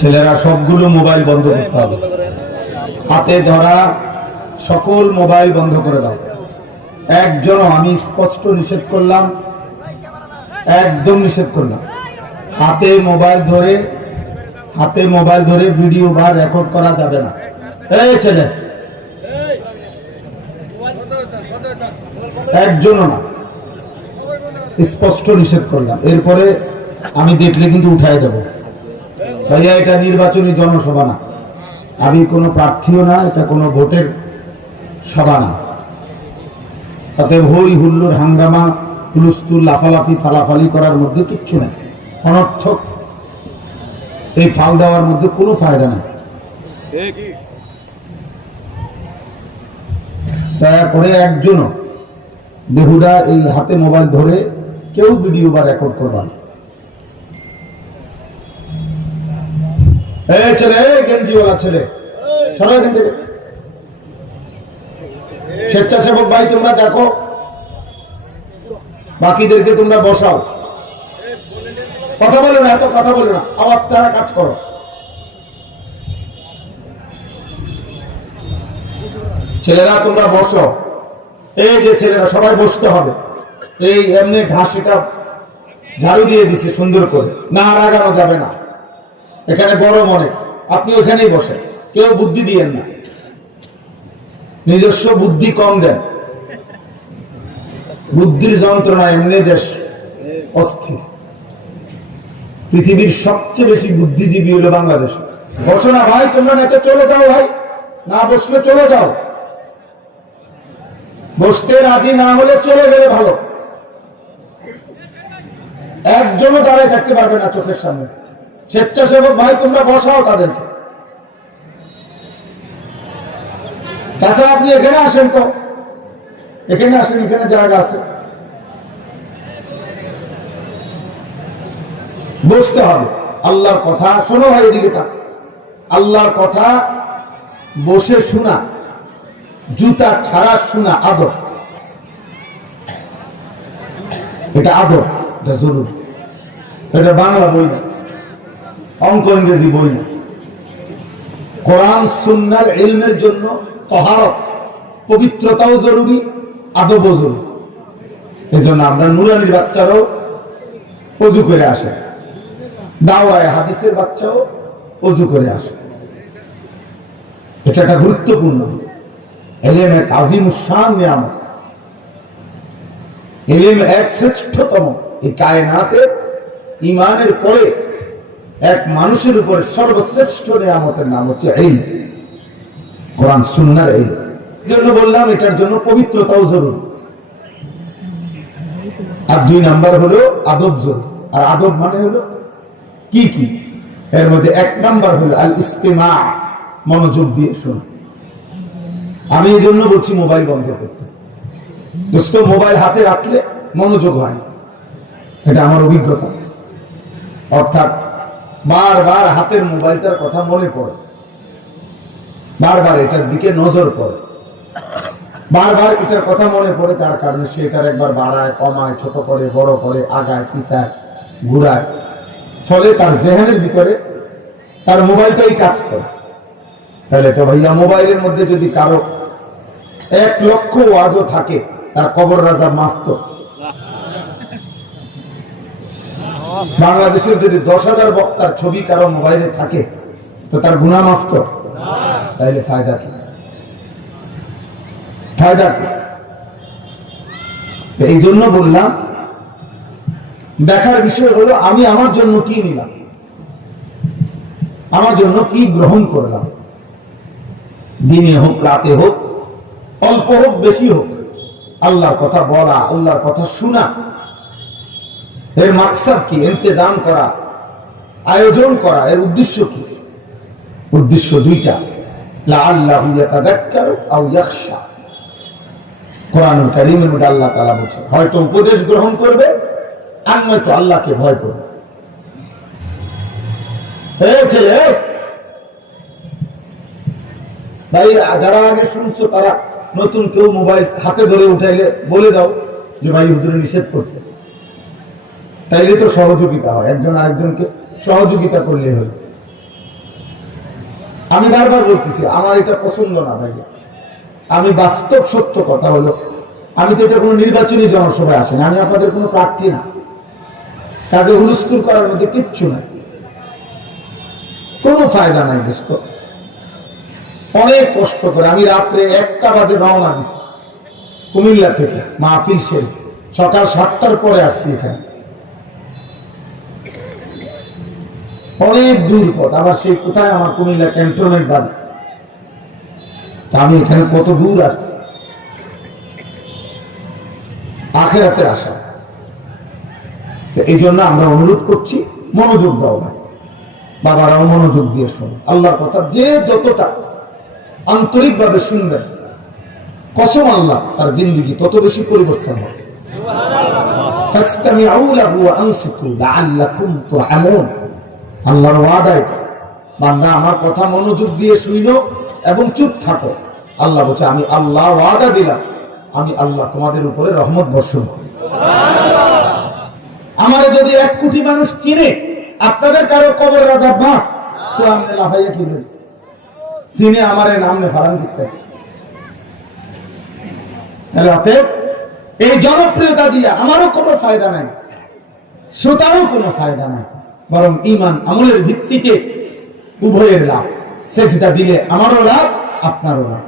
ছেলেরা সবগুলো মোবাইল বন্ধ করতে হবে। হাতে ধরা সকল মোবাইল বন্ধ করে দাও। একজনও আমি স্পষ্ট নিষেধ করলাম, একদম নিষেধ করলাম। হাতে মোবাইল ধরে, হাতে মোবাইল ধরে ভিডিও বা রেকর্ড করা যাবে না। এই ছেলে, একজনও না, স্পষ্ট নিষেধ করলাম। এরপরে আমি দেখলে কিন্তু উঠাই দেব। ভাইয়া এটা নির্বাচনী জনসভা না। আমি কোনো প্রার্থীও না, এটা কোনো ভোটের সভা না। তাতে হই হুল্লোর হাঙ্গামা হুলুস্তুল লাফালাফি, ফালাফালি করার মধ্যে কিচ্ছু নেই। অনর্থক এই ফাল দেওয়ার মধ্যে কোনো ফায়দা নেই। দয়া করে একজনও বেহুদা এই হাতে মোবাইল ধরে কেউ ভিডিও বা রেকর্ড করবা না। স্বেচ্ছাসেবক ভাই, তোমরা দেখো। বাকিদেরকে তোমরা বসাও। কথা বলো না, এত কথা বলো না। আওয়াজ তারা কাজ করো। ছেলেরা, তোমরা বসো। এই যে ছেলেরা, সবাই বসতে হবে। এই এমনি ঘাস এটা ঝাড়ু দিয়ে দিছে সুন্দর করে। না আর আগানো যাবে না। এখানে গরম অনেক আপনি ওখানেই বসেন। কেউ বুদ্ধি দিয়েন না। নিজস্ব বুদ্ধি কম দেন। বুদ্ধির যন্ত্রণা এমনি দেশ অস্থির। পৃথিবীর সবচেয়ে বেশি বুদ্ধিজীবী হলো বাংলাদেশ। বসো না ভাই, তোমরা নেতে চলে যাও ভাই। না বসলে চলে যাও। বসতে রাজি না হলে চলে গেলে ভালো। একজনও দাঁড়ায় থাকতে পারবে না চোখের সামনে। স্বেচ্ছাসেবক ভাই, তোমরা বসাও তাদেরকে। তাছাড়া আপনি এখানে আসেন তো। এখানে আসেন, এখানে জায়গা আছে। বসতে হবে। আল্লাহর কথা শোনো ভাই, এদিকে তা আল্লাহর কথা বসে শোনা, জুতা ছাড়া শোনা, আদর। এটা আদর, এটা জরুর এটা বাংলা বই না। অঙ্ক ইংরেজি বই না। কোরআন সুন্নার ইলমের জন্য তহারত পবিত্রতাও জরুরি, আদবও জরুরি। এই জন্য আমরা নুরানির বাচ্চারাও অজু করে আসে। দাওয়ায় হাদিসের বাচ্চাও অজু করে আসে। এটা একটা গুরুত্বপূর্ণ। এলেম এক আজিম শান নিয়ামত। এলেম এক শ্রেষ্ঠতম। এই কায়নাতে ইমানের পরে এক মানুষের উপরে সর্বশ্রেষ্ঠ নিয়ামতের নাম হচ্ছে এই কোরআন, সুন্নার এই জন্য বললাম, এটার জন্য পবিত্রতাও জরুরি। আর দুই নাম্বার হলো আদব জরুরি। আর আদব মানে হলো কি কি? এর মধ্যে এক নাম্বার হলো আল ইস্তেমা মনোযোগ দিয়ে শোনা। আমি এই জন্য বলছি, মোবাইল বন্ধ করতে। দোস্ত, মোবাইল হাতে রাখলে মনোযোগ হয় এটা আমার অভিজ্ঞতা। অর্থাৎ বারবার হাতের মোবাইলটার কথা মনে পড়ে। বারবার এটার দিকে নজর পড়ে। বারবার এটার কথা মনে পড়ে তার কারণে সে এটার একবার বাড়ায়, কমায়, ছোট করে, বড় করে, আগায়, পিছায়, ঘুরায়। ফলে তার জেহানের ভিতরে তার মোবাইলটাই কাজ করে। তাহলে তো ভাইয়া, মোবাইলের মধ্যে যদি কারও এক লক্ষ ওয়াজও থাকে, তার কবর রাজা মাফত বাংলাদেশের যদি দশ হাজার বক্তার ছবি কারও মোবাইলে থাকে, তো তার গুণা মাফত তাইলে ফায়দা কি? ফায়দা কি? এই জন্য বললাম, দেখার বিষয় হলো আমি আমার জন্য কি নিলাম? আমার জন্য কি গ্রহণ করলাম? দিনে হোক, রাতে হোক, অল্প হোক, বেশি হোক, আল্লাহর কথা বলা, আল্লাহর কথা শোনা এর মাকসাদ কি? ইন্তজাম করা, আয়োজন করা, এর উদ্দেশ্য কি? উদ্দেশ্য দুইটা। আল্লাহ বলছেন, হয়তো উপদেশ গ্রহণ করবে, আর নয়তো আল্লাহকে ভয় করবে। ছেলে ভাই যারা আগে শুনছো, তারা নতুন কেউ মোবাইল হাতে ধরে উঠাইলে বলে দাও যে, ভাই, হুজুরে নিষেধ করছে। তাইলে তো সহযোগিতা হয়। একজন আরেকজনকে সহযোগিতা করলে হলো আমি বারবার বলতেছি, আমার এটা পছন্দ না ভাইয়া। আমি বাস্তব সত্য কথা হলো, আমি তো এটা কোনো নির্বাচনী জনসভায় আসেনি। আমি আপনাদের কোনো প্রার্থী না। কাজে হুলস্থুল করার মধ্যে কিচ্ছু নাই। কোনো ফায়দা নাই দোস্ত। অনেক কষ্ট করে আমি রাত্রে একটা বাজে রওনা দিছি। কুমিল্লা থেকে, মাহফিল সেরে। সকাল সাতটার পরে আসছি এখানে। অনেক দূর পথ। আবার সেই কোথায়? আমার কুমিল্লা ক্যান্টনমেন্ট বাড়ি। আমি এখানে কত দূর আসছি? আখেরাতের আশা। তো এই জন্য আমরা অনুরোধ করছি, মনোযোগ দাও ভাই। বাবারাও মনোযোগ দিয়ে শোনো। আল্লাহর কথা যে যতটা আন্তরিকভাবে শুনবেন, কসম আল্লাহ, তার জিন্দিগি তত বেশি পরিবর্তন হবে। ফাসতামিউ লাহু ওয়া আনসিতু লাআল্লাকুম তুরহামুন। আল্লাহর ওয়াদা বান্দা আমার কথা মনোযোগ দিয়ে শুইলো এবং চুপ থাকো। আল্লাহ বলছে, আমি আল্লাহ ওয়াদা দিলাম। আমি আল্লাহ তোমাদের উপরে রহমত বর্ষণ। আমারে যদি এক কোটি মানুষ চিনে, আপনাদের কারও কবর রাজা মা, তো আমি লাফাইয়া বলি? চিনে আমারে নাম ফারান দিতে অতএব, এই জনপ্রিয়তা দিয়া আমারও কোনো ফায়দা নাই, শ্রোতারও কোনো ফায়দা নাই। বরং ইমান আমলের ভিত্তিতে উভয়ের লাভ। সেজদা দিলে আমারও লাভ আপনারও লাভ।